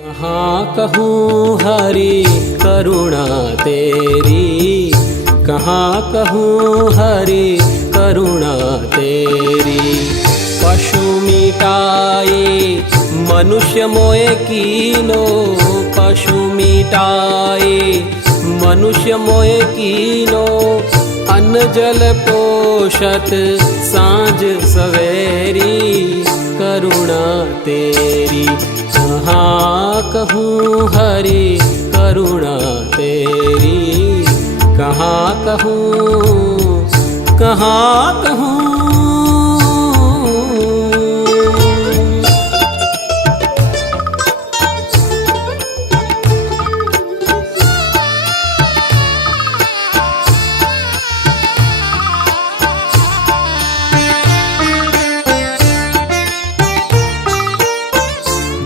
कहाँ कहूँ हरि करुणा तेरी, कहाँ कहूँ हरि करुणा तेरी। पशु मिटाए मनुष्य मोए कीनो, पशु मिटाए मनुष्य मोए कीनो। अन्न जल पोषत सांझ सवेरी, करुणा तेरी। कहाँ कहूँ हरि करुणा तेरी, कहाँ कहूँ, कहाँ कहूँ।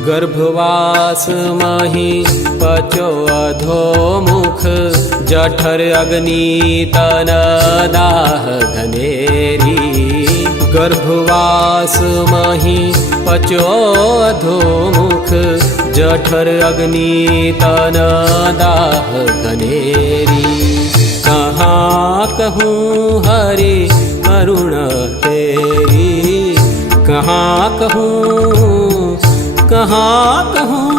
गर्भवास मही पचो अधोमुख, जठर अग्नि तन दाह घनेरी। गर्भवास मही पचो अधोमुख, जठर अग्नि तन दाह घनेरी। कहाँ कहूँ हरि करुणा तेरी, कहाँ कहूँ, कहाँ कहूँ।